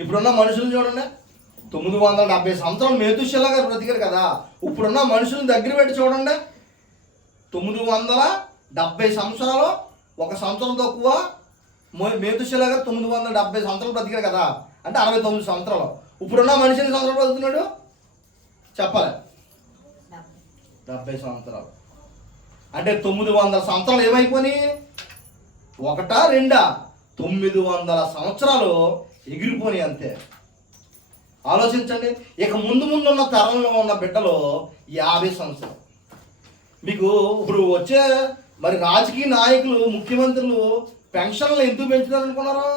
ఇప్పుడున్న మనుషులు చూడండి, 970 సంవత్సరాలు మేతుషెల గారు బ్రతికారు కదా. ఇప్పుడున్న మనుషులను దగ్గర పెట్టి చూడండి, 970 సంవత్సరాలు, 1 సంవత్సరం తక్కువ. మేతుషెల గారు 970 సంవత్సరాలు బ్రతికారు కదా, అంటే 69 సంవత్సరాలు. ఇప్పుడున్న మనిషి ఎన్ని సంవత్సరాలు బ్రతుకుతున్నాడు చెప్పాలి? 70 సంవత్సరాలు. అంటే 900 సంవత్సరాలు ఏమైపోయి, 1 2 900 సంవత్సరాలు ఎగిరిపోయి అంతే. ఆలోచించండి. ఇక ముందు ఉన్న తరంలో ఉన్న బిడ్డలు 50 సంవత్సరాలు. మీకు ఇప్పుడు వచ్చే మరి రాజకీయ నాయకులు, ముఖ్యమంత్రులు పెన్షన్లు ఎందుకు పెంచుతారు అనుకున్నారు?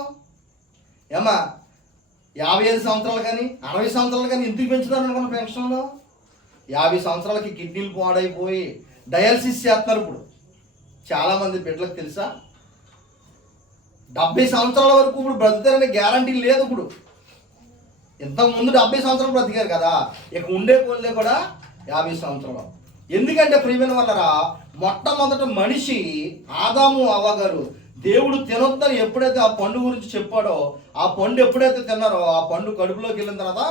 ఏమా 55 సంవత్సరాలు కానీ 60 సంవత్సరాలు కానీ ఎందుకు పెంచుతారు అనుకున్న పెన్షన్లు? 50 సంవత్సరాలకి కిడ్నీలు పాడైపోయి డయాలసిస్ చేస్తున్నారు. ఇప్పుడు చాలామంది బిడ్డలకు తెలుసా, 70 సంవత్సరాల వరకు ఇప్పుడు బ్రతుకుతారనే గ్యారంటీ లేదు. ఇప్పుడు ఇంతకుముందు 70 సంవత్సరాలు బ్రతికారు కదా, ఇక ఉండే కోళ్ళే కూడా 50 సంవత్సరాలు. ఎందుకంటే ప్రియమైన వాళ్ళరా, మొట్టమొదట మనిషి ఆదాము అవ్వ గారు దేవుడు తినొద్దని ఎప్పుడైతే ఆ పండు గురించి చెప్పాడో, ఆ పండు ఎప్పుడైతే తిన్నారో, ఆ పండు కడుపులోకి వెళ్ళిన తర్వాత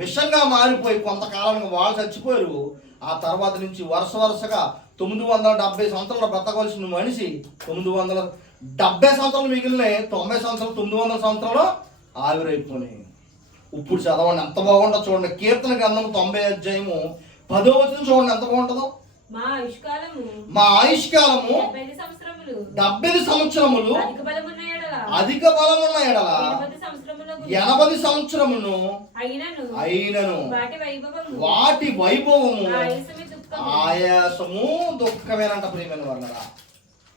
విషంగా మారిపోయి కొంతకాలంగా వాళ్ళు చచ్చిపోయారు. ఆ తర్వాత నుంచి వరుసగా 970 సంవత్సరాలు బ్రతకవలసిన మనిషి 970 సంవత్సరాలు మిగిలిన 90 సంవత్సరాలు 900 సంవత్సరాలు ఆవిరైపోయినాయి. ఇప్పుడు చదవండి ఎంత బాగుంటుందో చూడండి. కీర్తన గ్రంథం 90 అధ్యాయము 10వ వచనం చూడండి ఎంత బాగుంటుందో. మా ఆయుష్కాలము 70 సంవత్సరములు, అధిక బలమున్న ఎడల 80 సంవత్సరమును అయినను వాటి వైభవము ఆయాసము దుఃఖమేనంట. ప్రియమైన వాళ్ళరా,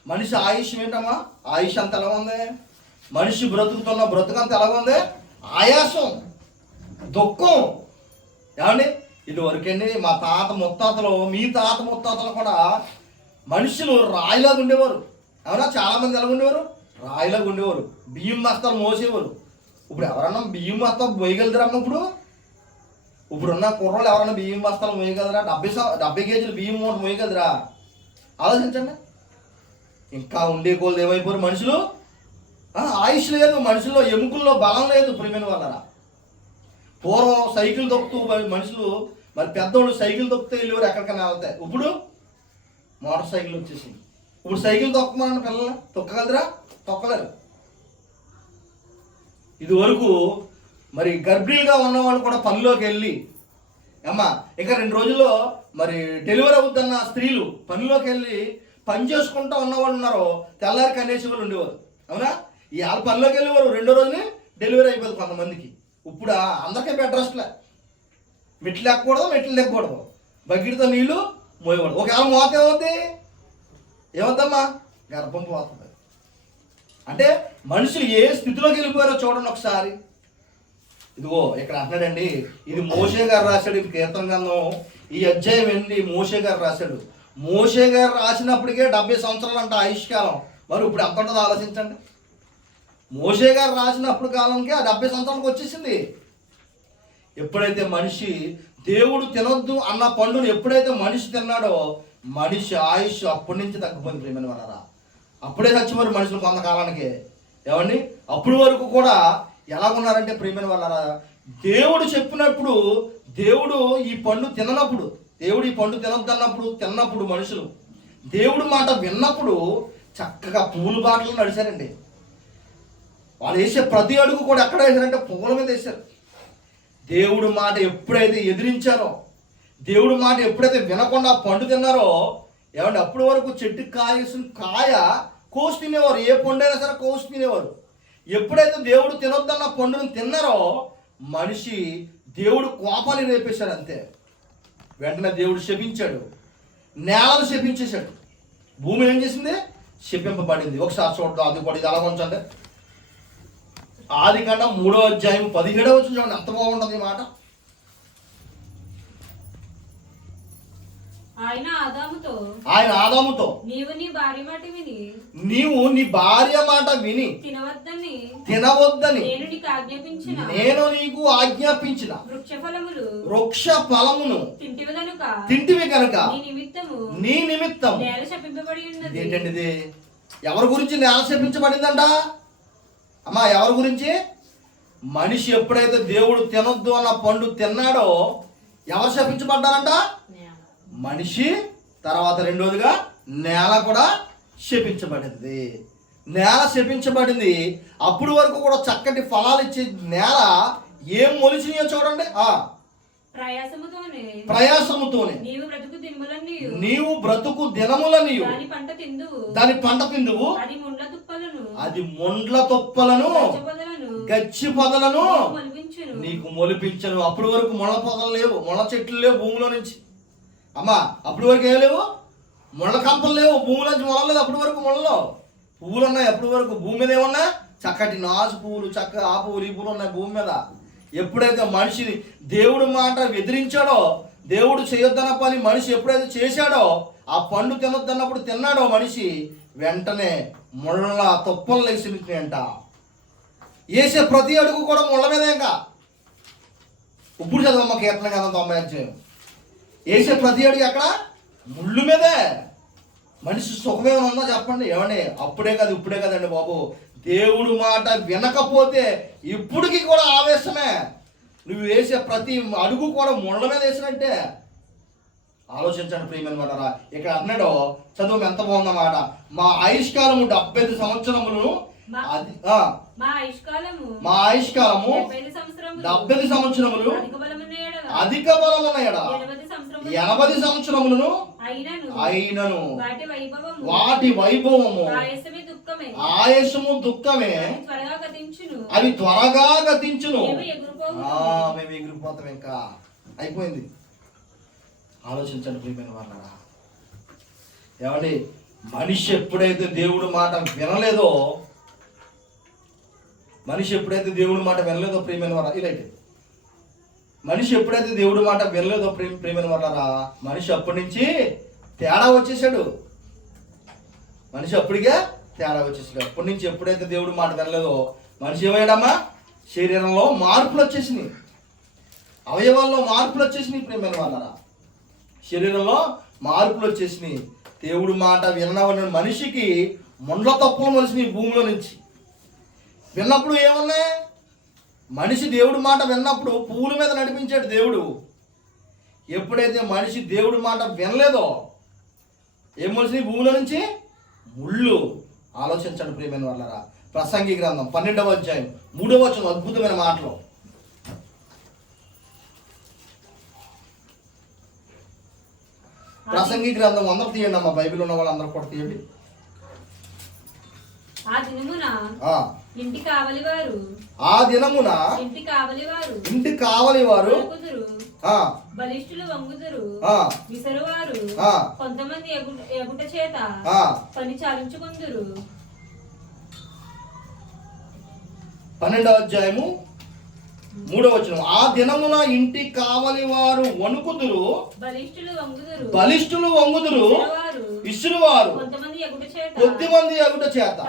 మనిషి ఆయుష్ ఏంటమ్మా? ఆయుష్ అంత ఎలా ఉంది? మనిషి బ్రతుకుతున్న బ్రతుకంత ఎలా ఉంది? ఆయాసం, దుఃఖం. ఏమండి, ఇది వరకండి మా తాత ముత్తాతలు, మీ తాత ముత్తాతలు కూడా మనుషులు రాయిలాగా ఉండేవారు. అవునా? చాలామంది ఎలా ఉండేవారు? రాయిలాగా ఉండేవారు. బియ్యం బస్తాలు మోసేవారు. ఇప్పుడు ఎవరన్నా బియ్యం బస్తాలు మోయగలుగుతారమ్మ? ఇప్పుడున్న కుర్రోళ్ళు ఎవరన్నా బియ్యం బస్తాలు మోయగలరా? 70 కేజీలు బియ్యం మూట మోయగలరా? ఆలోచించండి. ఇంకా ఉండే కోళ్ళు ఏమైపోయారు మనుషులు? ఆయుష్ లేదు మనుషుల్లో, ఎముకల్లో బలం లేదు. ప్రియమైన వాళ్ళరా, పూర్వం సైకిల్ తొక్కుతూ మనుషులు, మరి పెద్దోళ్ళు సైకిల్ తొక్కితే వెళ్ళేవారు ఎక్కడికైనా వెళ్తాయి. ఇప్పుడు మోటార్ సైకిల్ వచ్చేసి, ఇప్పుడు సైకిల్ తొక్కమన్న పిల్లలు తొక్కగలరా? తొక్కలేరు. ఇది వరకు మరి గర్భిణీలుగా ఉన్నవాళ్ళు కూడా పనిలోకి వెళ్ళి, అమ్మా ఇంకా 2 రోజుల్లో మరి డెలివరీ అవుతున్న స్త్రీలు పనిలోకి వెళ్ళి పని చేసుకుంటూ ఉన్నవాళ్ళు ఉన్నారు. తెల్లారి కనేసి వాళ్ళు ఉండేవారు. అవునా? ఈ వాళ్ళు పనిలోకి వెళ్ళేవారు, 2వ రోజుని డెలివరీ అయిపోతుంది కొంతమందికి. ఇప్పుడు అందరికీ బెడ్ రెస్ట్లే. మెట్లు ఎక్కకూడదు, మెట్లు ఎక్కకూడదు, బకెట్తో నీళ్ళు మోయకూడదు. ఒకవేళ మోత ఏమవుద్దమ్మా? గర్భం పోతుంది. అంటే మనుషులు ఏ స్థితిలోకి వెళ్ళిపోయారో చూడండి ఒకసారి. ఇదిగో ఇక్కడ అంటున్నాడండి, ఇది మోషే గారు రాశాడు. ఇది కీర్తన గ్రంథం ఈ అధ్యాయం ఏంటి? మోషే గారు రాశాడు. మోషే గారు రాసినప్పటికే 70 సంవత్సరాలు అంట ఆయుష్కాలం. మరి ఇప్పుడు ఎంత ఉంటుందో ఆలోచించండి. మోషే గారు రాసినప్పుడు కాలంకే ఆ 70 సంవత్సరాలకు వచ్చేసింది. ఎప్పుడైతే మనిషి దేవుడు తినొద్దు అన్న పండును ఎప్పుడైతే మనిషి తిన్నాడో, మనిషి ఆయుష్ అప్పటి నుంచి తగ్గిపోయింది. ప్రియమైన వాళ్ళరా, అప్పుడే చచ్చిపోయారు మనుషులు కొంతకాలానికి. ఏమండి, అప్పటి వరకు కూడా ఎలాగున్నారంటే ప్రియమైన వాళ్ళరా, దేవుడు చెప్పినప్పుడు, దేవుడు ఈ పండు తిననప్పుడు, దేవుడు ఈ పండు తిన్నప్పుడు మనుషులు దేవుడు మాట విన్నప్పుడు చక్కగా పూల బాటలు నడిచారండి. వాళ్ళు వేసే ప్రతి అడుగు కూడా ఎక్కడ వేశారంటే పువ్వుల మీద వేశారు. దేవుడు మాట ఎప్పుడైతే ఎదిరించారో, దేవుడు మాట ఎప్పుడైతే వినకుండా పండు తిన్నారో, ఏమంటే అప్పటి వరకు చెట్టు కాయ కోసి తినేవారు. ఏ పండు అయినా సరే కోసి తినేవారు. ఎప్పుడైతే దేవుడు తినొద్దన్న పండును తిన్నారో, మనిషి దేవుడు కోపాన్ని రేపేశాడు అంతే. వెంటనే దేవుడు శపించాడు, నేలను శపించేశాడు. భూమి ఏం చేసింది? శపింపబడింది. ఒకసారి చూడడం అది కూడా. ఇది అలా ఉంచండి. ఆదికాండం 3వ అధ్యాయం 17వ వచనం చూడండి ఎంత బాగుంటుంది ఈ మాట. ఆయన ఆదాముతో నీవు నీ భార్య మాట విని తినవద్దని నేను నీకు ఆజ్ఞాపించిన వృక్ష ఫలమును తింటివి కనుక నీ నిమిత్తం. ఏంటండి ఇది? ఎవరి గురించి నేల శపించబడిందంట అమ్మా? ఎవరి గురించి? మనిషి ఎప్పుడైతే దేవుడు తినొద్దు అన్న పండు తిన్నాడో ఎవరు శపించబడ్డారంట? మనిషి. తర్వాత రెండోదిగా నేల కూడా శపించబడింది. నేల శపించబడింది. అప్పుడు వరకు కూడా చక్కటి ఫలాలు ఇచ్చే నేల ఏం మొలిచినాయో చూడండి. ప్రయాసముతోనే నీవు బ్రతుకు దినములని దాని పంట తిందువు, అది ముండ్ల తుప్పలను గచ్చి పొదలను నీకు మొలిపించను. అప్పటి వరకు ముళ్ళ పొదలు లేవు, ముళ్ళ చెట్లు లేవు భూమిలో నుంచి. అమ్మా అప్పటి వరకు ఏం లేవు, ముళ్ళ కంపలు లేవు, భూమిలో నుంచి మొలలేదు. అప్పటి వరకు ముళ్ళలో పువ్వులు ఉన్నాయి. అప్పటి వరకు భూమి మీద ఏమన్నా చక్కటి నాసు పువ్వులు, చక్కగా ఆ పువ్వులు ఈ పువ్వులు ఉన్నాయి భూమి మీద. ఎప్పుడైతే మనిషిని దేవుడు మాట ఎదిరించాడో, దేవుడు చేయొద్దన్న పని మనిషి ఎప్పుడైతే చేశాడో, ఆ పండు తినొద్దన్నప్పుడు తిన్నాడో మనిషి, వెంటనే ముళ్ళ తుప్పలు లేచినాయంట. వేసే ప్రతి అడుగు కూడా ముళ్ళ మీదే. ఇంకా ఇప్పుడు చదవమ్మ కీర్తన గ్రంథం 90 అధ్యాయం. వేసే ప్రతి అడుగు ఎక్కడ? ముళ్ళు మీదే. మనిషి సుఖమేమైనా ఉందా చెప్పండి? ఏమండి అప్పుడే కదా ఇప్పుడే కదండి బాబు. దేవుడు మాట వినకపోతే ఇప్పటికి కూడా ఆవేశమే. నువ్వు వేసే ప్రతి అడుగు కూడా ముళ్ళ మీద వేసినట్టే. ఆలోచించండి ప్రియమైన వాడారా. ఇక్కడ అన్నాడో చదువు ఎంత బాగుందన్నమాట. మా ఆయుష్కాలము 75 సంవత్సరములను, మా ఆయుష్కాలము 70 సంవత్సరములు, అధిక బలమున్న ఎడ 80 సంవత్సరములను అయినను వాటి వైభవము ఆయాసము దుఃఖమే అవి త్వరగా గతించును. మేము ఎగిరిపోతాం. ఇంకా అయిపోయింది. ఆలోచించండి ప్రియమైన వాళ్ళరా. ఏమండి మనిషి ఎప్పుడైతే దేవుడి మాట వినలేదో, ప్రియమైన వాళ్ళ ఇదైతే మనిషి ఎప్పుడైతే దేవుడి మాట వినలేదో ప్రియమైన వాళ్ళరా, మనిషి అప్పటి నుంచి తేడా వచ్చేసాడు. అప్పటి నుంచి ఎప్పుడైతే దేవుడి మాట వినలేదో మనిషి ఏమయ్యాడమ్మా? శరీరంలో మార్పులు వచ్చేసినాయి, అవయవాల్లో మార్పులు వచ్చేసినాయి ప్రియమైన వాళ్ళరా. శరీరంలో మార్పులు వచ్చేసినాయి. దేవుడి మాట వినవని మనిషికి ముండ్ల తప్పులు మొలిసినాయి భూమిలో నుంచి. విన్నప్పుడు ఏమన్నాయి? మనిషి దేవుడి మాట విన్నప్పుడు పువ్వుల మీద నడిపించాడు దేవుడు. ఎప్పుడైతే మనిషి దేవుడి మాట వినలేదో ఏం మొలిసినాయి భూమిలో నుంచి? ముళ్ళు. ఆలోచించండి ప్రియమైన వాళ్ళరా. ప్రసంగి గ్రంథం 12వ అధ్యాయం 3వ వచనం అద్భుతమైన మాటలు. ప్రసంగి గ్రంథం అందరూ తీయండి అమ్మా. బైబిల్ ఉన్న వాళ్ళు అందరూ కూడా తీయండి. ఆ దినమున ఇంటి కావలివారు ఇంటి కావలివారు బలిష్ఠులు వంగుదురు, విసరువారు కొంతమంది ఎగుట చేత పని చాలించుకుందురు. 12వ అధ్యాయము 3వ వచనం. ఆ దినమున ఇంటి కావలి వారు వణుకుదురు, బలిష్ఠులు వంగుదురు, విసురువారు కొద్దిమంది ఎగుట చేత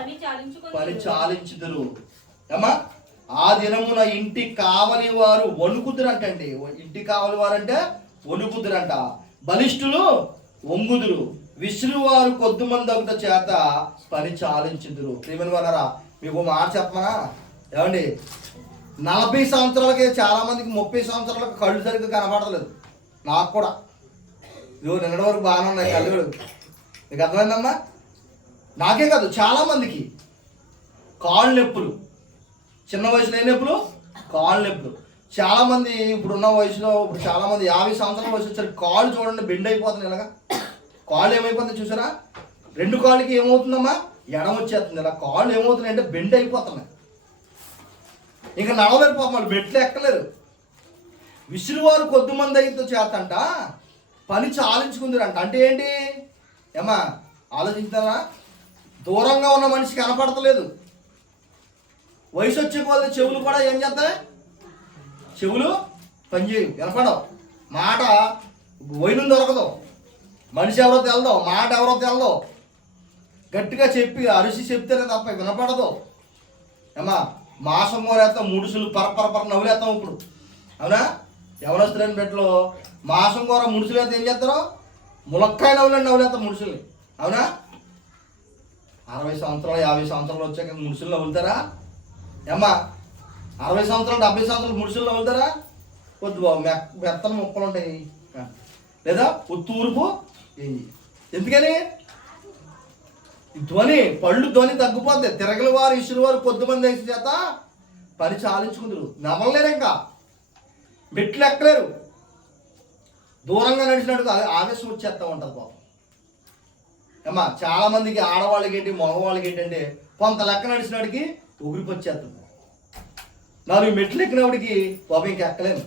పని చాలించుదురు. ఏమా ఆ దినమున ఇంటి కావలి వారు వణుకుదురంటండి. ఇంటి కావలి వారు అంటే వణుకుదురంట. బలిష్ఠులు వంగుదురు, విసురువారు కొద్దిమంది ఎగుట చేత పని చాలించుదురు. ప్రియమైన వారా, మీకు మాట చెప్పమనా? ఏమండి 40 సంవత్సరాలకే చాలా మందికి 30 సంవత్సరాలకు కళ్ళు సరిగ్గా కనపడలేదు. నాకు కూడా నిన్నటి వరకు బాగానే ఉన్నాయి కళ్ళు. మీకు అర్థమైందమ్మా? నాకే కాదు చాలా మందికి కాళ్ళు నొప్పులు. చిన్న వయసులో ఏ నొప్పులు? కాళ్ళు నొప్పులు. చాలా మంది ఇప్పుడున్న వయసులో చాలా మంది 50 సంవత్సరాల వయసు వచ్చారు. కాళ్ళు చూడండి బెండ్ అయిపోతుంది. ఇలాగా కాళ్ళు ఏమైపోతుంది చూసారా? 2 కాళ్ళకి ఏమవుతుందమ్మా? ఎడం వచ్చేస్తుంది. ఇలా కాళ్ళు ఏమవుతున్నాయి అంటే బెండ్ అయిపోతున్నాయి. ఇంకా నడవలేకపోతున్నారు, బెట్లు ఎక్కలేరు. విసురువారు కొద్దిమంది అయితే చేతంట పని చాలించుకుందిరంట. అంటే ఏంటి ఏమా ఆలోచించారా? దూరంగా ఉన్న మనిషి కనపడతలేదు. వయసు వచ్చే కొద్ది చెవులు కూడా ఏం చేస్తాయి? చెవులు పనిచేయవు, వినపడవు. మాట వైను దొరకదు. మనిషి ఎవరో తెలదో, మాట ఎవరో తెలదో. గట్టిగా చెప్పి అరిసి చెప్తేనే తప్ప వినపడదు. ఏమా మాసం కోరేస్తాం, ముడుసులు పరపరపర నవ్వులేస్తాం. ఇప్పుడు అవునా? ఎవరొస్తారని బెట్లో మాసం కూర ముడుసులు అయితే ఏం చేస్తారో? ములక్కాయ నవ్వులేస్తాం ముడుసుల్ని. అవునా? 60 సంవత్సరాలు 50 సంవత్సరాలు వచ్చాక ముడుసులు నవ్వులుతారా? ఏమ్మా 60 సంవత్సరాలు 70 సంవత్సరాలు ముడుసుల్లో వెళ్తారా? వద్దు బాబు, మెత్తలు ముక్కలు ఉంటాయి. లేదా తూర్పు ఎందుకని ధ్వని పళ్ళు ధ్వని తగ్గిపోద్ది. తిరగల వారు ఇసురు వారు కొద్దిమంది వేసి చేత పని చాలించుకుందరు. నమ్మలేరు, ఇంకా మెట్లు ఎక్కలేరు. దూరంగా నడిచినట్టుగా ఆవేశం వచ్చేస్తా ఉంటుంది పాపం. అమ్మా చాలా మందికి ఆడవాళ్ళకి ఏంటి మగవాళ్ళకి ఏంటంటే కొంత లెక్క నడిచినాడికి ఉగిరికి వచ్చేస్తుంది. 4 మెట్లు ఎక్కినప్పటికి పాపం ఇంకా ఎక్కలేను.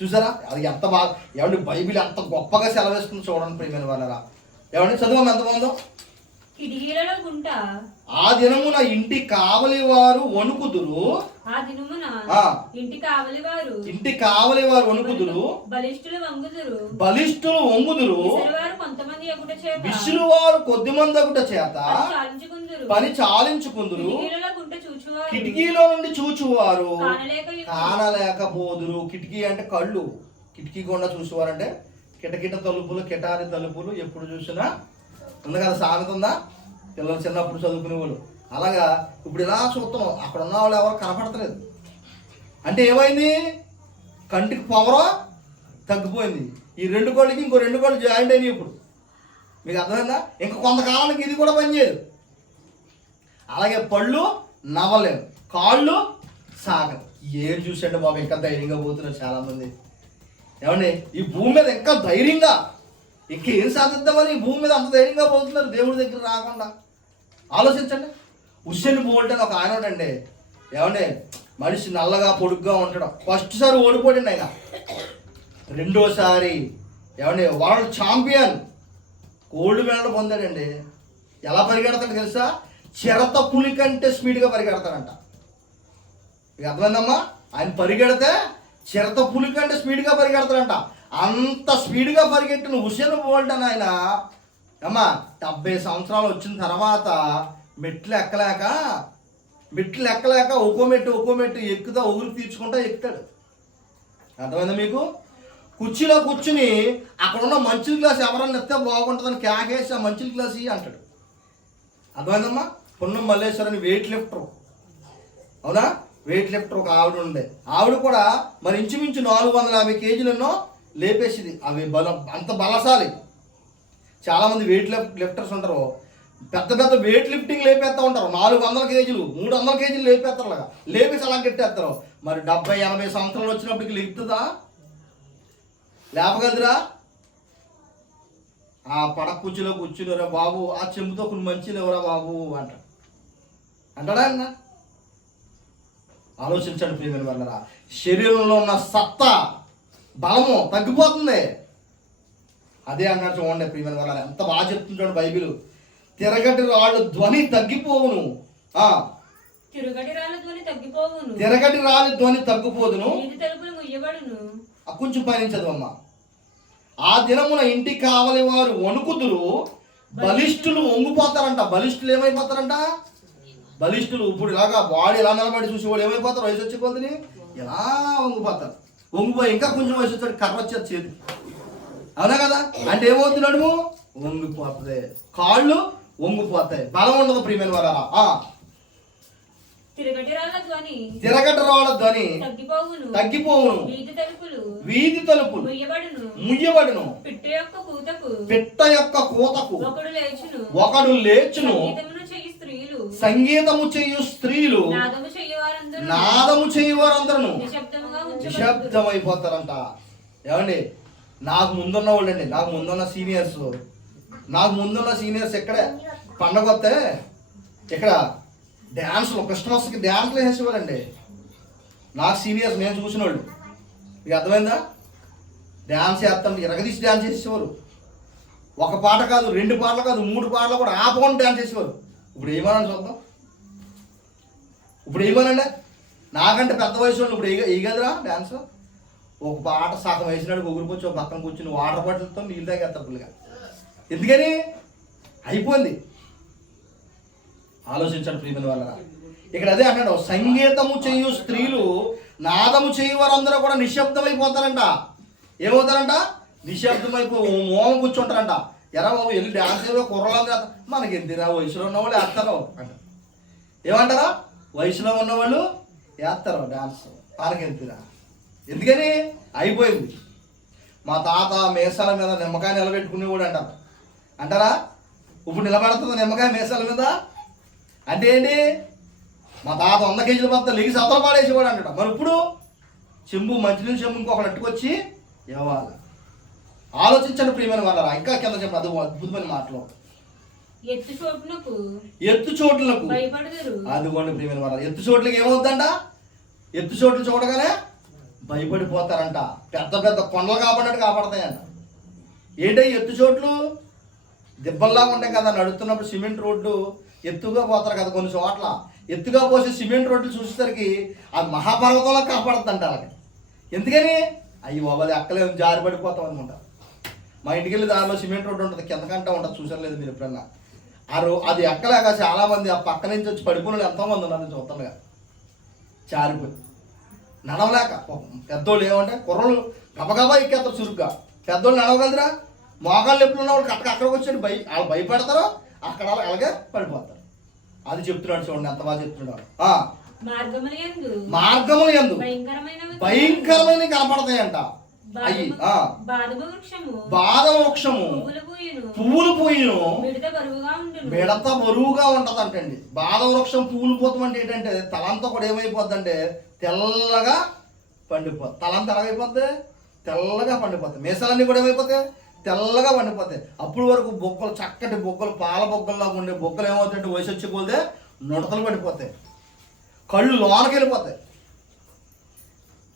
చూసారా అది ఎంత బాగా ఏమండి బైబిల్ ఎంత గొప్పగా సెలవేస్తుంది చూడండి ప్రియమైన వాళ్ళరా. ఏమండి చదువు ఎంత బాగుందో. కిటికీలలో గుంట ఆ దినమున ఇంటి కావలి వారు వణుకుదురు. ఆ దినమున ఇంటి కావలి వారు వణుకుదురు. బలిష్ఠులు వంగుదురు. విసులు వారు కొద్దిమంది అగుట చేత పని చాలించుకుందురు. కిటికీలో నుండి చూచువారు కానలేకపోదురు. కిటికీ అంటే కళ్ళు. కిటికీ గుండా చూసేవారు అంటే కిటకిట తలుపులు, కిటారి తలుపులు ఎప్పుడు చూసినా ఉంది కదా, సామెత ఉందా? పిల్లలు చిన్నప్పుడు చదువుకునే వాళ్ళు. అలాగా ఇప్పుడు ఇలా చూస్తున్నాం, అక్కడ ఉన్న వాళ్ళు ఎవరు కనపడతలేదు. అంటే ఏమైంది? కంటికి పవర్ తగ్గిపోయింది. ఈ 2 కళ్ళకి ఇంకో 2 కళ్ళు జాయింట్ అయినాయి. ఇప్పుడు మీకు అర్థమైందా? ఇంకా కొంతకాలానికి ఇది కూడా పనిచేయదు. అలాగే పళ్ళు నవ్వలేము, కాళ్ళు సాగదు. ఏం చూసండి బాబు, ఇంకా ధైర్యంగా పోతున్నారు చాలామంది. ఏమండి ఈ భూమి మీద ఇంకా ధైర్యంగా ఇంకేం సాధిద్దామని ఈ భూమి మీద అంత ధైర్యంగా పోతున్నారు దేవుడి దగ్గర రాకుండా. ఆలోచించండి. ఉసేన్ బోల్ట్ అని ఒక ఆయన అండి. ఏమండి మనిషి నల్లగా పొడుగ్గా ఉంటాడు. ఫస్ట్ సారి ఓడిపోయింది ఆయన. రెండోసారి ఏమండి వరల్డ్ ఛాంపియన్ గోల్డ్ మెడల్ పొందాడండి. ఎలా పరిగెడతాడు తెలుసా? చిరత పులి కంటే స్పీడ్గా పరిగెడతాడంట. మీకు అర్థమైందమ్మా? ఆయన పరిగెడితే చిరత పులి కంటే స్పీడ్గా పరిగెడతాడంట. అంత స్పీడ్గా పరిగెట్టిన ఉసేన్ బోల్ట్ అని ఆయన అమ్మా 70 సంవత్సరాలు వచ్చిన తర్వాత మెట్లు ఎక్కలేక ఒక్కో మెట్టు ఎక్కుతా ఊరికి తీర్చుకుంటా ఎక్కుతాడు. అర్థమైందా మీకు? కుర్చీలో కూర్చుని అక్కడ ఉన్న మంచిల గ్లాస్ ఎవరన్నా ఎత్తే బాగుంటుందని కేకేసి ఆ మంచిల గ్లాస్ అంటాడు. అర్థమైందమ్మా? పున్నం మల్లేశ్వరని వెయిట్ లిఫ్టర్, అవునా? వెయిట్ లిఫ్టర్ ఒక ఆవిడ ఉండే. ఆవిడ కూడా మరి ఇంచుమించు 450 కేజీలన్నో లేపేసింది. అవి బలం అంత బలశాలి. చాలామంది వెయిట్ లిఫ్టర్స్ ఉంటారు, పెద్ద వెయిట్ లిఫ్టింగ్ లేపేస్తూ ఉంటారు. 400 కేజీలు 300 కేజీలు లేపేస్తారు. అలాగా లేపేసి అలా కట్టేస్తారు. మరి 70-80 సంవత్సరాలు వచ్చినప్పటికి లేపుతుందా? లేపగలదురా? ఆ పడక కుర్చీలో కూర్చునిరా బాబు, ఆ చెంబుతో కొన్ని మంచి లేవరా బాబు అంటాడా అన్న? ఆలోచించండి ప్రియమైన వాళ్ళరా. శరీరంలో ఉన్న సత్తా బలము తగ్గిపోతుంది. అదే అన్నాడు చూడండి ప్రియమైన వాళ్ళరా, ఎంత బాగా చెప్తుంటాడు బైబిల్. తిరగటి రాళ్ళు ధ్వని తగ్గిపోవును. తిరగటి రాళ్ళ ధ్వని తగ్గిపోదును. కొంచెం పయనించదు అమ్మ. ఆ దినమున ఇంటి కావలి వారు వణుకుదురు. బలిష్ఠులు వంగిపోతారంట. బలిష్ఠులు ఏమైపోతారంట? బలిష్ఠులు ఇప్పుడు ఇలాగా బాడీ ఎలా నిలబడి చూసి వాళ్ళు ఏమైపోతారు? వయసు వచ్చే కొద్దిని ఇలా వంగిపోతారు. వంగిపోయి ఇంకా కొంచెం వయసు వచ్చాడు, కర్ర వచ్చేది చేతి, అవునా కదా? అంటే ఏమవుతుంది? నడుము వంగిపోతుంది, కాళ్ళు వంగిపోతాయి, బలం ఉండదు ప్రియమైన వారా. తిరగటి రాళ్ళ ధ్వని తగ్గిపోవును. వీధి తలుపులు ముయ్యబడును. పిట్ట యొక్క కూతకు ఒకడు లేచును. సంగీతము చేయు స్త్రీలు నాదము చేయువారందరూ నిశ్శబ్దమైపోతారంట. ఏమండి నాకు ముందున్న వాళ్ళు అండి, నాకు ముందున్న సీనియర్స్ ఎక్కడే పండగ వస్తే ఇక్కడ డ్యాన్స్లు, క్రిస్మస్కి డ్యాన్స్లు వేసేవారండి. నాకు సీనియర్స్, నేను చూసిన వాళ్ళు. మీకు అర్థమైందా? డ్యాన్స్ చేస్తాంటే ఇరగదీసి డ్యాన్స్ చేసేవారు. ఒక పాట కాదు, 2 పాటలు కాదు, 3 పాటలు కూడా ఆపకుండా డ్యాన్స్ చేసేవారు. ఇప్పుడు ఏమన్నా చూద్దాం. ఇప్పుడు ఏమనండి, నాకంటే పెద్ద వయసు వాళ్ళు ఇప్పుడు ఈ కదరా డ్యాన్స్. ఒక పాట సగం వేసినాడు ఊరికొచ్చి ఒక పక్కన కూర్చుని వాటర్ బాటిల్తో నీళ్ళు తాగేస్తారు పుల్లిగా. ఎందుకని? అయిపోయింది. ఆలోచించండి ప్రియమైన వాళ్ళరా. ఇక్కడ అదే అన్నాడు, సంగీతము చేయు స్త్రీలు నాదము చేయు వారందరూ కూడా నిశ్శబ్దమైపోతారంట. ఏమవుతారంట? నిశ్శబ్దమైపోయి మోమ కూర్చుంటారంట. ఎరా బాబు వెళ్ళి డ్యాన్స్ ఏవో కుర్రలు మనకి ఎందుకురా, వయసులో ఉన్నవాళ్ళు వేస్తారు అంట. ఏమంటారా? వయసులో ఉన్నవాళ్ళు వేస్తారు డాన్స్ పానకెంతిరా. ఎందుకని అయిపోయింది. మా తాత మేసాల మీద నిమ్మకాయ నిలబెట్టుకునేవాడు అంటారు. అంటారా? ఇప్పుడు నిలబడుతుంది నిమ్మకాయ మేసాల మీద అంటే ఏంటి? మా తాత 100 కేజీల బత్త లెగి సత్తలు పాడేసేవాడు అంటాడు. మరి ఇప్పుడు చెంబు మంచినీళ్ళు చెంబు ఇంకొకరు అట్టుకొచ్చి ఇవ్వాలి. ఆలోచించండి ప్రియమైన వాళ్ళరా. ఇంకా కింద చెప్పండి, అది అద్భుతమైన మాటలు. ఎత్తు చోట్లకు అదిగోండి ప్రియమైన వాళ్ళ, ఎత్తు చోట్లకి ఏమవుతుందంట? ఎత్తు చోట్లు చూడగానే భయపడిపోతారంట. పెద్ద పెద్ద కొండలు కాపాడినట్టు కాపాడతాయంట. ఏంటో ఎత్తు చోట్లు దిబ్బల్లాగా ఉంటాయి కదా. నడుస్తున్నప్పుడు సిమెంట్ రోడ్డు ఎత్తుగా పోతారు కదా కొన్ని చోట్ల. ఎత్తుగా పోసి సిమెంట్ రోడ్లు చూసేసరికి ఆ మహాపర్వతంలో కాపాడుతుందంట అలాగే. ఎందుకని? అయ్యి బాబాది ఎక్కలేదు, జారి పడిపోతాం అనుకుంటారు. మా ఇంటికి వెళ్ళి దారిలో సిమెంట్ రోడ్డు ఉంటుంది, కిందకంట ఉంటుంది, చూసలేదు మీరు ఎప్పుడన్నా? అది ఎక్కలేక చాలామంది ఆ పక్క నుంచి వచ్చి పడిపోయిన ఎంతోమంది ఉన్నారు చూస్తానుగా, జారిపోయి నడవలేక. పెద్దోళ్ళు ఏమంటే కుర్రలు గబగబా ఎక్కేస్తారు చురుగ్గా. పెద్దోళ్ళు నడవగలరా? మోకాళ్ళు ఎప్పుడు ఉన్న వాళ్ళు అక్కడికి వచ్చి వాళ్ళు భయపడతారో అక్కడ అలాగే పడిపోతారు. అది చెప్తున్నాడు చూడండి, ఎంత బాగా చెప్తున్నాడు. మార్గములు యందు భయంకరమైన కనపడతాయంట. అయ్యి బాదమ వృక్షము పువ్వులు పోయిను మిడత బరువుగా ఉంటదంటండి. బాదమ వృక్షం పువ్వులు పోతామంటే ఏంటంటే తలంతా కూడా ఏమైపోద్ది అంటే తెల్లగా పండిపోద్ది. తలంతా ఎలాగైపోద్ది? తెల్లగా పండిపోతాయి. మీసాలన్నీ కూడా ఏమైపోతాయి? తెల్లగా పండిపోతాయి. అప్పుడు వరకు బొగ్గలు, చక్కటి బొగ్గలు, పాల బొగ్గల్లాగా ఉండే బొగ్గలు ఏమవుతాయంటే వయసు వచ్చి పోతే నుడతలు పడిపోతాయి. కళ్ళు లోనకి వెళ్ళిపోతాయి.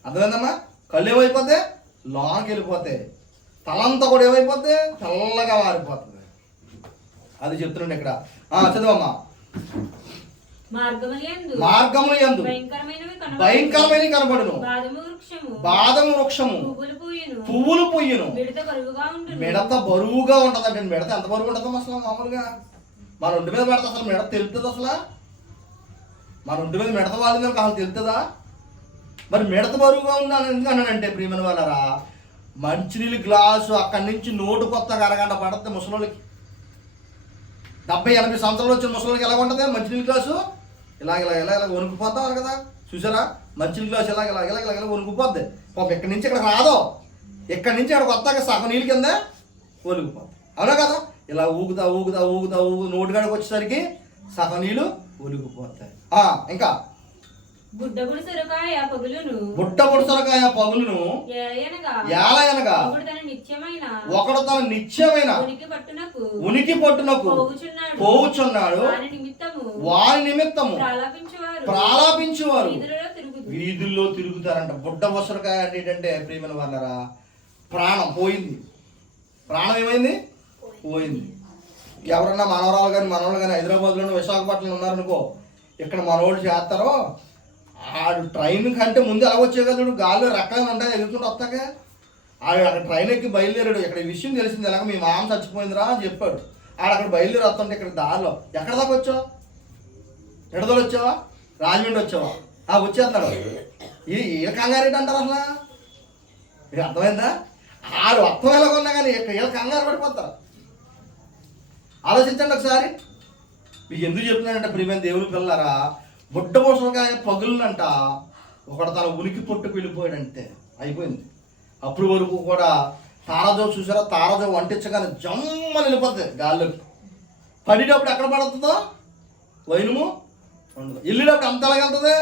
అర్థమైందమ్మా? కళ్ళు ఏమైపోతాయి? లోనకి వెళ్ళిపోతాయి. తలంతా కూడా ఏమైపోతే తెల్లగా మారిపోతుంది. అది చెప్తుండే ఇక్కడ. చదువమ్మా. మార్గములు యందు భయంకరమైన కనబడును బాదము వృక్షము పువ్వులు పొయ్యును మిడత బరువుగా ఉంటదంటే. మిడత ఎంత బరువు ఉంటుందో అసలు మామూలుగా మన ఒంటి మీద పెడతా అసలు మిడత తెలుస్తుంది? అసలు మన ఒంటి మీద మిడత వాలిందని అసలు తెలుస్తుందా? మరి మిడత బరువుగా ఉందని ఎందుకు అన్నానంటే ప్రియమైన వాళ్ళరా, మంచినీళ్ళు గ్లాసు అక్కడి నుంచి నోటు కొత్తగా అరగంట పడితే ముసలోళ్ళకి 70-80 సంవత్సరాలు వచ్చిన ముసలోళ్ళకి ఎలా ఉంటుంది మంచినీళ్ళు గ్లాసు? ఇలా ఇలా ఇలా ఇలా వణుకుపోతారు కదా, చూసారా? మంచినీళ్ళు గ్లాసు ఇలా ఇలా ఇలా ఇలా ఇలా వణుకుపోద్ది. పాపం ఇక్కడి నుంచి ఇక్కడ రాదో, ఇక్కడి నుంచి ఇక్కడ కొత్తగా సగం నీళ్ళు కింద ఒలిగిపోద్ది. అవునా కదా? ఇలా ఊగుతా ఊగుతా ఊగుతా ఊగు నోటుగాడికి వచ్చేసరికి సగం నీళ్ళు ఒలిగిపోతాయి. ఇంకా బుట్టబుడు సొరకాయ పగులును ఏలయనగా ఒకడు తన నిత్యమైన ఉనికి పట్టునకు పోవుచున్నాడు. వారి నిమిత్తము ప్రాలాపించేవారు వీధుల్లో తిరుగుతారంట. బుడ్డ బొసరకాయ అంటే ఏంటంటే ప్రియమైన వాళ్ళరా, ప్రాణం పోయింది. ప్రాణం ఏమైంది? పోయింది. ఎవరన్నా మనవరాలు కానీ మనవాళ్ళు కానీ హైదరాబాద్లోనూ విశాఖపట్నంలో ఉన్నారనుకో, ఇక్కడ మనవాళ్ళు చేస్తారో ఆడు ట్రైన్ కంటే ముందు ఎలా వచ్చే కదా, గాల్లో రెక్కలు ఉంటాయి ఎగురుకుంటూ వస్తాక ఆడు అక్కడ ట్రైన్ ఎక్కి బయలుదేరాడు. ఇక్కడ ఈ విషయం తెలిసింది, ఎలాగ మీ మామ చచ్చిపోయిందిరా అని చెప్పాడు. ఆడు అక్కడ బయలుదేరి వస్తుంటే ఇక్కడ దారిలో ఎక్కడ దాకా వచ్చావు? ఎడదలు వచ్చావా? రాజమండ్రి వచ్చావా? వచ్చేస్తున్నాడు. ఈ కంగారు అంటారు అసలు. ఇది అర్థమైందా? ఆడు అర్థం ఎలాగొన్నా కానీ వీళ్ళ కంగారు పడిపోతారు. ఆలోచించండి ఒకసారి. మీకు ఎందుకు చెప్తున్నానంటే ప్రియమైన దేవుని పిల్లరా, బుడ్డ బొసరకాయ పగులునంట ఒకడు తన ఉనికి పొట్టుకు వెళ్ళిపోయాడంటే అయిపోయింది. అప్పుడు వరకు కూడా తారాజో చూసారా, తారాజో వంటించగానే జమ్మని వెళ్ళిపోతుంది గాల్లోకి. పడినప్పుడు ఎక్కడ పడుతుందో వైనము ఉండదు. వెళ్ళినప్పుడు అంత ఎలాగెళ్తుంది?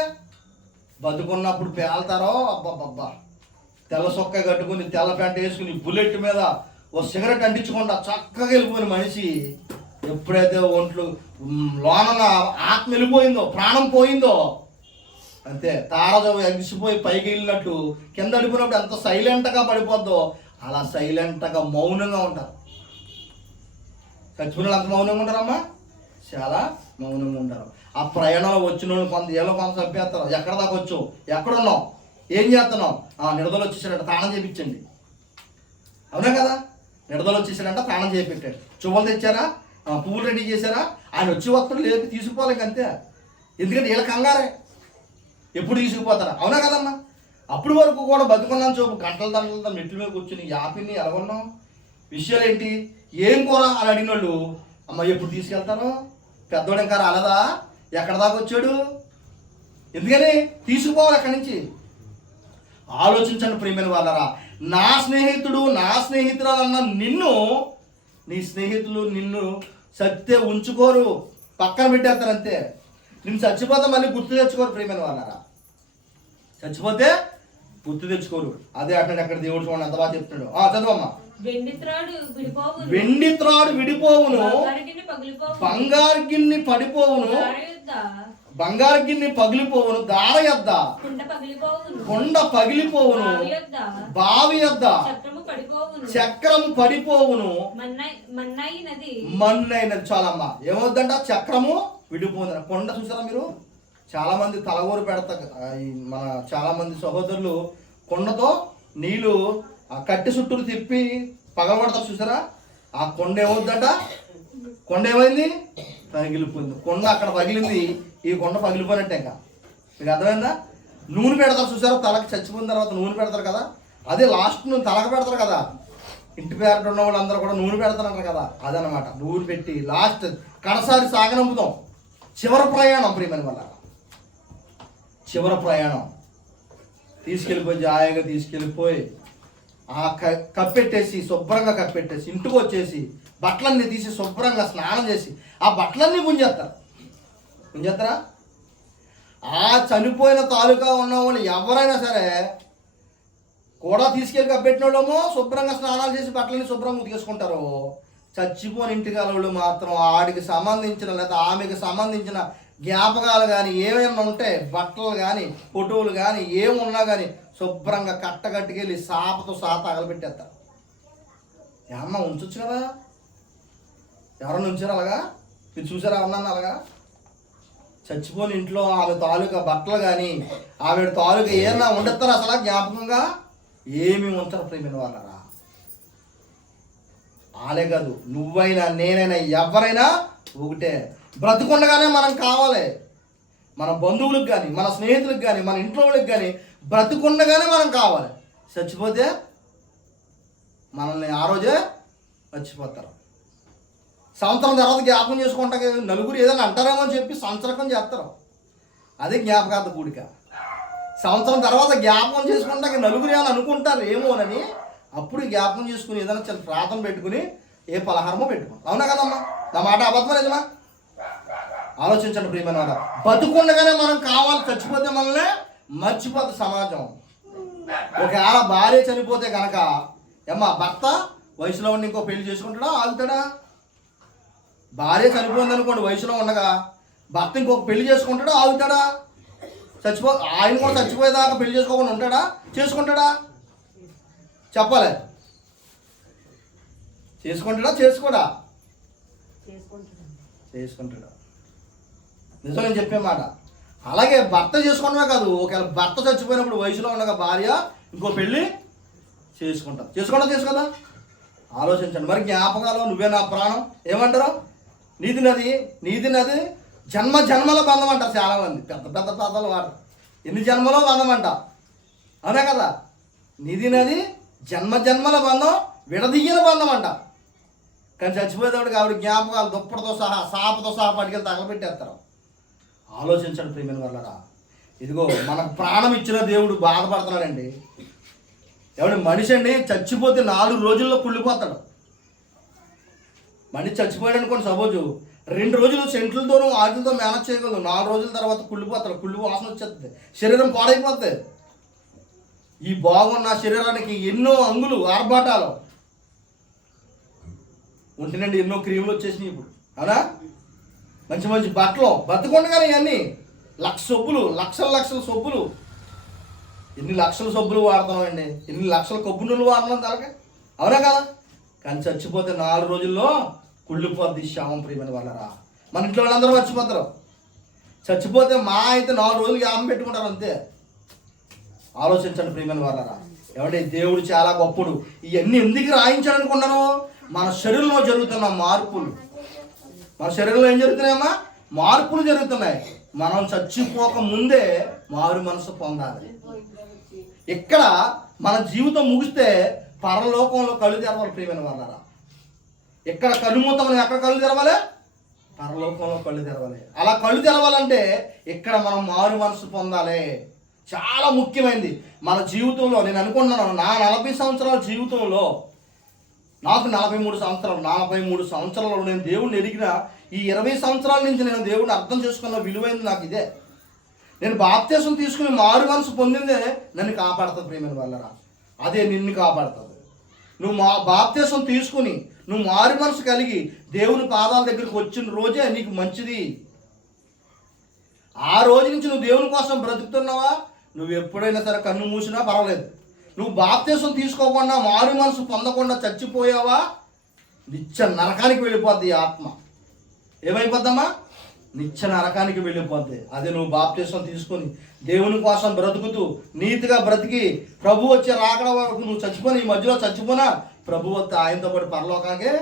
బతుకున్నప్పుడు పేల్తారో అబ్బాబ్బా, తెల్ల సొక్క కట్టుకుని తెల్ల ప్యాంట్ వేసుకుని బుల్లెట్ మీద ఓ సిగరెట్ అంటించకుండా చక్కగా వెళ్ళిపోయిన మనిషి ఎప్పుడైతే ఒంట్లు లోన ఆత్మ వెళ్ళిపోయిందో, ప్రాణం పోయిందో అంతే. తారజ ఎగిసిపోయి పైకి వెళ్ళినట్టు కింద అడిపోయినప్పుడు ఎంత సైలెంట్గా పడిపోద్దో అలా సైలెంట్గా మౌనంగా ఉంటారు. చచ్చిపోయిన అంత మౌనంగా ఉంటారమ్మా, చాలా మౌనంగా ఉంటారు. ఆ ప్రయాణంలో వచ్చిన వాళ్ళు కొంత చంపేస్తారు. ఎక్కడ దాకా వచ్చావు, ఎక్కడున్నావు, ఏం చేస్తున్నావు? నిడదలు వచ్చేసాడంట, తాళం చేయించండి. అవునా కదా? నిడదలు వచ్చేసాడంట, తాళం చేయించాడు. చువ్వలు తెచ్చారా, పువ్వులు రెడీ చేశారా? ఆయన వచ్చి వస్తాడు, లేపి తీసుకుపోవాలి అంతే. ఎందుకంటే వీళ్ళ కంగారే, ఎప్పుడు తీసుకుపోతారా? అవునా కదమ్మా? అప్పుడు వరకు కూడా బతుకున్నాను చూపు గంటల దండలతో మెట్ల మీద కూర్చుని యాపిని ఎలాగొన్నాం, విషయాలు ఏంటి, ఏం కూర అని అడిగిన వాళ్ళు అమ్మ ఎప్పుడు తీసుకెళ్తారు? పెద్దోడు ఇంకా రాలేదా? ఎక్కడ దాకా వచ్చాడు? ఎందుకని తీసుకుపోవాలి అక్కడి నుంచి. ఆలోచించండి ప్రియమైన వాళ్ళరా, నా స్నేహితుడు నా స్నేహితురాలన్న నిన్ను, నీ స్నేహితులు నిన్ను సత్తే ఉంచుకోరు, పక్కన పెట్టేస్తారు అంతే. నిన్ను చచ్చిపోతే మళ్ళీ గుర్తు తెచ్చుకోరు ప్రియమైన వాళ్ళరా, చచ్చిపోతే గుర్తు తెచ్చుకోరు. అదే అక్కడ అక్కడ దేవుడు చూడండి ఎంత బాగా చెప్తున్నాడు. చదవమ్మా. వెండి త్రాడు విడిపోవును, బంగారు గిన్నె పడిపోవును, బంగారు గిన్నె పగిలిపోవును, దార యొద్ద కొండ పగిలిపోవును, బావి యొద్ద చక్రము పడిపోవును, మన్నైనది. చాలమ్మా, ఏమవుద్దంట? చక్రము విడిపోతుంది. కొండ చూసారా మీరు? చాలా మంది తలగోరు పెడతారు, మన చాలా మంది సహోదరులు కొండతో నీళ్ళు ఆ కట్టె చుట్టూరు తిప్పి పగలబడతారు చూసారా? ఆ కొండ ఏమవుద్దంట? కొండ ఏమైంది? పగిలిపోయింది. కొండ అక్కడ పగిలింది, ఈ కొండ పగిలిపోయినట్టే. ఇంకా మీకు అర్థమైందా? నూనె పెడతారు చూసారా? తలకి చచ్చిపోయిన తర్వాత నూనె పెడతారు కదా, అదే లాస్ట్ నూనె తలకి పెడతారు కదా. ఇంటి పేరు ఉన్న వాళ్ళందరూ కూడా నూనె పెడతారంటారు కదా, అదనమాట. నూనె పెట్టి లాస్ట్ కడసారి సాగనంపుతాం. చివరి ప్రయాణం ప్రియమైన వల్ల, చివరి ప్రయాణం తీసుకెళ్ళిపోయి జాయిగా తీసుకెళ్ళిపోయి ఆ కప్పెట్టేసి శుభ్రంగా కప్పెట్టేసి ఇంటికి వచ్చేసి బట్టలన్నీ తీసి శుభ్రంగా స్నానం చేసి ఆ బట్టలన్నీ గుంజేస్తారా? ఆ చనిపోయిన తాలూకా ఉన్న వాళ్ళు ఎవరైనా సరే కూడా తీసుకెళ్ళి కప్పెట్టిన వాళ్ళేమో శుభ్రంగా స్నానాలు చేసి బట్టలని శుభ్రంగా ఉతికేసుకుంటారు. చచ్చిపోని ఇంటికి వాళ్ళు మాత్రం ఆడికి సంబంధించిన లేదా ఆమెకి సంబంధించిన జ్ఞాపకాలు కానీ ఏమైనా ఉంటే బట్టలు కానీ ఫోటోలు కానీ ఏమున్నా కానీ శుభ్రంగా కట్టగట్టుకెళ్ళి సాపతో సాత అగలబెట్టేస్తారు. ఏమన్నా ఉంచొచ్చు కదా? ఎవరన్నా ఉంచారు అలాగా? మీరు చూసారా ఎవరన్నా అలాగా? చచ్చిపోని ఇంట్లో ఆమె తాలూకా బట్టలు కానీ ఆమె తాలూకా ఏమన్నా ఉండేస్తారు అసలు జ్ఞాపకంగా? ఏమి ఉంచారు ప్రేమిన వాళ్ళరా? ఆలే కాదు, నువ్వైనా నేనైనా ఎవరైనా ఒకటే. బ్రతుకుండగానే మనం కావాలి. మన బంధువులకు కానీ మన స్నేహితులకు కానీ మన ఇంట్లో వాళ్ళకి కానీ బ్రతుకుండగానే మనం కావాలి. చచ్చిపోతే మనల్ని ఆ రోజే మర్చిపోతారు. సంవత్సరం తర్వాత జ్ఞాపకం చేసుకుంటా నలుగురు ఏదైనా అంటారేమో అని చెప్పి సంవత్సరం చేస్తారు. అదే జ్ఞాపకార్థ కూడిక. సంవత్సరం తర్వాత జ్ఞాపకం చేసుకుంటా నలుగురు ఏమైనా అనుకుంటారు ఏమోనని అప్పుడు జ్ఞాపకం చేసుకుని ఏదైనా చిన్న ప్రార్థన పెట్టుకుని ఏ పలహారమో పెట్టుకో. అవునా కదమ్మా? నా మాట అబద్ధం నిజమా? ఆలోచించండి ప్రియమైన వాళ్ళ, బతుకుండగానే మనం కావాలి. చచ్చిపోతే మనల్ని మర్చిపోతుంది సమాజం. ఒకవేళ భార్య చనిపోతే కనుక ఏమ్మా భర్త వయసులో ఉండి ఇంకో పెళ్లి చేసుకుంటాడా? ఆగుతాడా? భార్య చనిపోయింది అనుకోండి, వయసులో ఉండగా భర్త ఇంకొక పెళ్లి చేసుకుంటాడా? ఆగుతాడా? ఆయన కూడా చచ్చిపోయేదాకా పెళ్లి చేసుకోకుండా ఉంటాడా? చేసుకుంటాడా? చెప్పాలి. చేసుకుంటాడా? చేసుకోడా? చేసుకుంటాడా? నిజం నేను చెప్పే మాట. అలాగే భర్త చేసుకోవడమే కాదు, ఒకవేళ భర్త చచ్చిపోయినప్పుడు వయసులో ఉండగా భార్య ఇంకో పెళ్ళి చేసుకోదా? ఆలోచించండి. మరి జ్ఞాపకాలు నువ్వే నా ప్రాణం ఏమంటారు? నీది నది జన్మ జన్మల బంధం అంటారు చాలామంది. పెద్ద పెద్ద పదాలు వాడతారు. ఎన్ని జన్మలో బంధం అంట, అవునా కదా? నీది నది జన్మ జన్మల బంధం, విడదీయని బంధం అంట. కానీ చచ్చిపోయేటప్పుడు ఆవిడ జ్ఞాపకాలు దుప్పటితో సహా సాపతో సహా పట్టుకెళ్ళి తగలబెట్టేస్తారు. ఆలోచించండి ప్రియమైన వాళ్ళరా. ఇదిగో మనకు ప్రాణం ఇచ్చిన దేవుడు బాధపడుతున్నాడండి. ఎవడు మనిషి అండి చచ్చిపోతే 4 రోజుల్లో కుళ్ళిపోతాడు. మనిషి చచ్చిపోయాడు అనుకోండి, సపోజు 2 రోజులు సెంట్లతోనూ వాటితో మేనేజ్ చేయగలదు. 4 రోజుల తర్వాత కుళ్ళిపోతాడు. కుళ్ళి వాసన వచ్చేస్తుంది, శరీరం పాడైపోతుంది. ఈ బాగున్న శరీరానికి ఎన్నో అంగులు ఆర్భాటాలు ఉంటుందండి. ఎన్నో క్రీములు వచ్చేసినాయి ఇప్పుడు, అవునా? మంచి మంచి బట్టలు బతుకుండగానే ఇవన్నీ లక్షల సబ్బులు, ఎన్ని లక్షల సబ్బులు వాడుతున్నామండి, ఎన్ని లక్షల కొబ్బరి నూనెలు వాడుతున్నాం తలక, అవునా కదా? కానీ చచ్చిపోతే 4 రోజుల్లో కుళ్ళిపోద్ది శవం ప్రియమైన వాళ్ళరా. మన ఇంట్లో వాళ్ళందరూ మర్చిపోతారు. చచ్చిపోతే మా అయితే 4 రోజులు జ్ఞాపకం పెట్టుకుంటారు అంతే. ఆలోచించండి ప్రియమైన వాళ్ళరా. ఏమంటే దేవుడు చాలా గొప్పడు. ఇవన్నీ ఎందుకు రాయించాలనుకున్నాను? మన శరీరంలో జరుగుతున్న మార్పులు. మన శరీరంలో ఏం జరుగుతున్నాయమ్మా? మార్పులు జరుగుతున్నాయి. మనం చచ్చిపోక ముందే మారు మనసు పొందాలి. ఇక్కడ మన జీవితం ముగిస్తే పరలోకంలో కళ్ళు తెరవాలి ప్రియమైన వాళ్ళరా. ఇక్కడ కళ్ళు మూతమని ఎక్కడ కళ్ళు తెరవాలి? పరలోకంలో కళ్ళు తెరవాలి. అలా కళ్ళు తెరవాలంటే ఇక్కడ మనం మారు మనసు పొందాలి. చాలా ముఖ్యమైనది మన జీవితంలో. నేను అనుకుంటున్నాను, నా 40 సంవత్సరాల జీవితంలో, నాకు 43 సంవత్సరాలలో నేను దేవుడిని ఎరిగిన ఈ 20 సంవత్సరాల నుంచి నేను దేవుడిని అర్థం చేసుకున్న విలువైంది నాకు ఇదే. నేను బాప్తీసం తీసుకుని మారు మనసు పొందిందే నన్ను కాపాడుతుంది ప్రేమైన వాళ్ళరా. అదే నిన్ను కాపాడుతుంది. నువ్వు బాప్తీసం తీసుకుని నువ్వు మారు మనసు కలిగి దేవుని పాదాల దగ్గరికి వచ్చిన రోజే నీకు మంచిది. ఆ రోజు నుంచి నువ్వు దేవుని కోసం బ్రతుకుతున్నావా, నువ్వు ఎప్పుడైనా సరే కన్ను మూసినా పర్వాలేదు. నువ్వు బాప్తీసం తీసుకోకుండా మారు మనసు పొందకుండా చచ్చిపోయావా, నిత్య నరకానికి వెళ్ళిపోద్ది ఈ ఆత్మ. ఏమైపోద్దమ్మా? నిత్య నరకానికి వెళ్ళిపోద్ది. అదే నువ్వు బాప్తీసం తీసుకొని దేవుని కోసం బ్రతుకుతూ నీతిగా బ్రతికి ప్రభు వచ్చే రాకడ వరకు నువ్వు చచ్చిపోయిన ఈ మధ్యలో చచ్చిపోయినా ప్రభు వస్తే ఆయనతో పాటు పరలోకానికే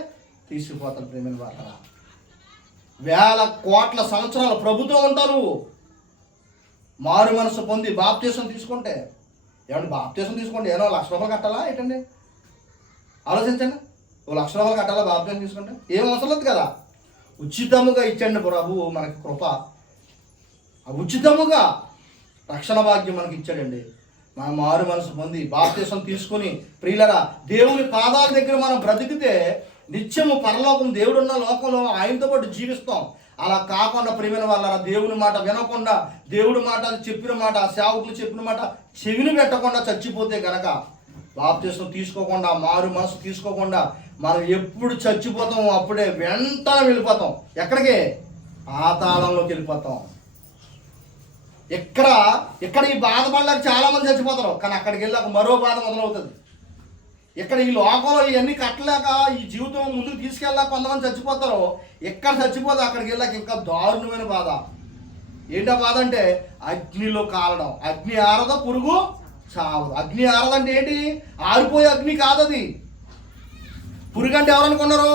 తీసుకుపోతాడు ప్రేమైన వాళ్ళరా. వేల కోట్ల సంవత్సరాలు ప్రభుతో ఉంటారు మారు మనసు పొంది బాప్తీసం తీసుకుంటే. ఏమంటే బాప్తీసం తీసుకోండి ఏదో ₹1,00,000 కట్టాలా ఏంటండి? ఆలోచించండి. ₹1,00,000 కట్టాలా బాప్తీసం తీసుకుంటే? ఏం అవసరం లేదు కదా. ఉచితముగా ఇచ్చండి ప్రభువు మనకి కృప. ఉచితముగా రక్షణ భాగ్యం మనకి ఇచ్చాడండి. మనం మారు మనసు పొంది బాప్తీసం తీసుకుని ప్రియులరా దేవుని పాదాల దగ్గర మనం బ్రతికితే నిత్యము పరలోకం, దేవుడున్న లోకంలో ఆయనతో పాటు జీవిస్తాం. అలా కాకుండా ప్రియమైన వాళ్ళరా దేవుని మాట వినకుండా, దేవుడి మాట చెప్పిన మాట, సేవకులు చెప్పిన మాట చెవిని పెట్టకుండా చచ్చిపోతే గనక, బాప్తీసం తీసుకోకుండా మారు మనసు తీసుకోకుండా మనం ఎప్పుడు చచ్చిపోతాం అప్పుడే వెంటనే వెళ్ళిపోతాం. ఎక్కడికి? పాతాళంలోకి వెళ్ళిపోతాం. ఇక్కడ ఈ బాధపడలేక చాలా మంది చచ్చిపోతారు, కానీ అక్కడికి వెళ్ళాక మరో బాధ మొదలవుతుంది. ఇక్కడ ఈ లోకంలో ఇవన్నీ కట్టలేక ఈ జీవితం ముందుకు తీసుకెళ్ళాక కొంతమంది చచ్చిపోతారు. ఎక్కడ చచ్చిపోతే అక్కడికి వెళ్ళాక ఇంకా దారుణమైన బాధ. ఏంటో బాధ అంటే అగ్నిలో కాలడం. అగ్ని ఆరదో పురుగు చావదు. అగ్ని ఆరదంటే ఏంటి? ఆరిపోయే అగ్ని కాదది. పురుగు అంటే ఎవరనుకున్నారు?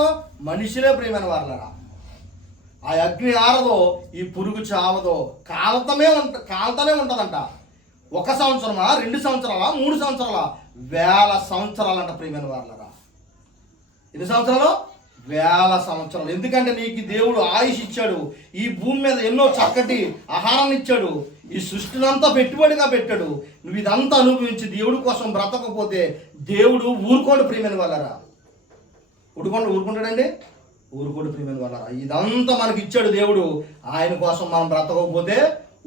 మనిషిలే ప్రియమైన వాళ్ళరా. ఆ అగ్ని ఆరదో, ఈ పురుగు చావదో, కాలుతూనే ఉంటుందంట. 1 సంవత్సరమా, 2 సంవత్సరాలా, 3 సంవత్సరాలా? 1000 సంవత్సరాలంట ప్రియమైన వాళ్ళరా. ఎన్ని సంవత్సరాలు? 1000 సంవత్సరాలు. ఎందుకంటే నీకు దేవుడు ఆయుష్ ఇచ్చాడు. ఈ భూమి మీద ఎన్నో చక్కటి ఆహారాన్ని ఇచ్చాడు. ఈ సృష్టినంతా పెట్టుబడిగా పెట్టాడు. నువ్వు ఇదంతా అనుభవించి దేవుడి కోసం బ్రతకపోతే దేవుడు ఊరుకోడు ప్రియమైన వాళ్ళరా. ఊరుకుంటాడండి? ఊరుకోడు ప్రియమైన వాళ్ళరా. ఇదంతా మనకి ఇచ్చాడు దేవుడు. ఆయన కోసం మనం బ్రతకపోతే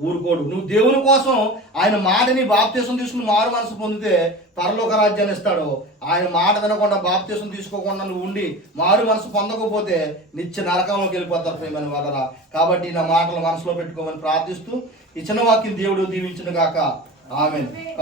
ఊరుకోడు. నువ్వు దేవుని కోసం ఆయన మాటని బాప్తీసం తీసుకుని మారు మనసు పొందితే పరలోక రాజ్యాన్ని ఇస్తాడు. ఆయన మాట వినకుండా బాప్తీసం తీసుకోకుండా నువ్వు ఉండి మారు మనసు పొందకపోతే నిత్య నరకంలోకి వెళ్ళిపోతారు ప్రియమైన వాళ్ళరా. కాబట్టి నా మాటలు మనసులో పెట్టుకోమని ప్రార్థిస్తూ ఈ చిన్న వాక్యం దేవుడు దీవించును గాక. ఆమేన్.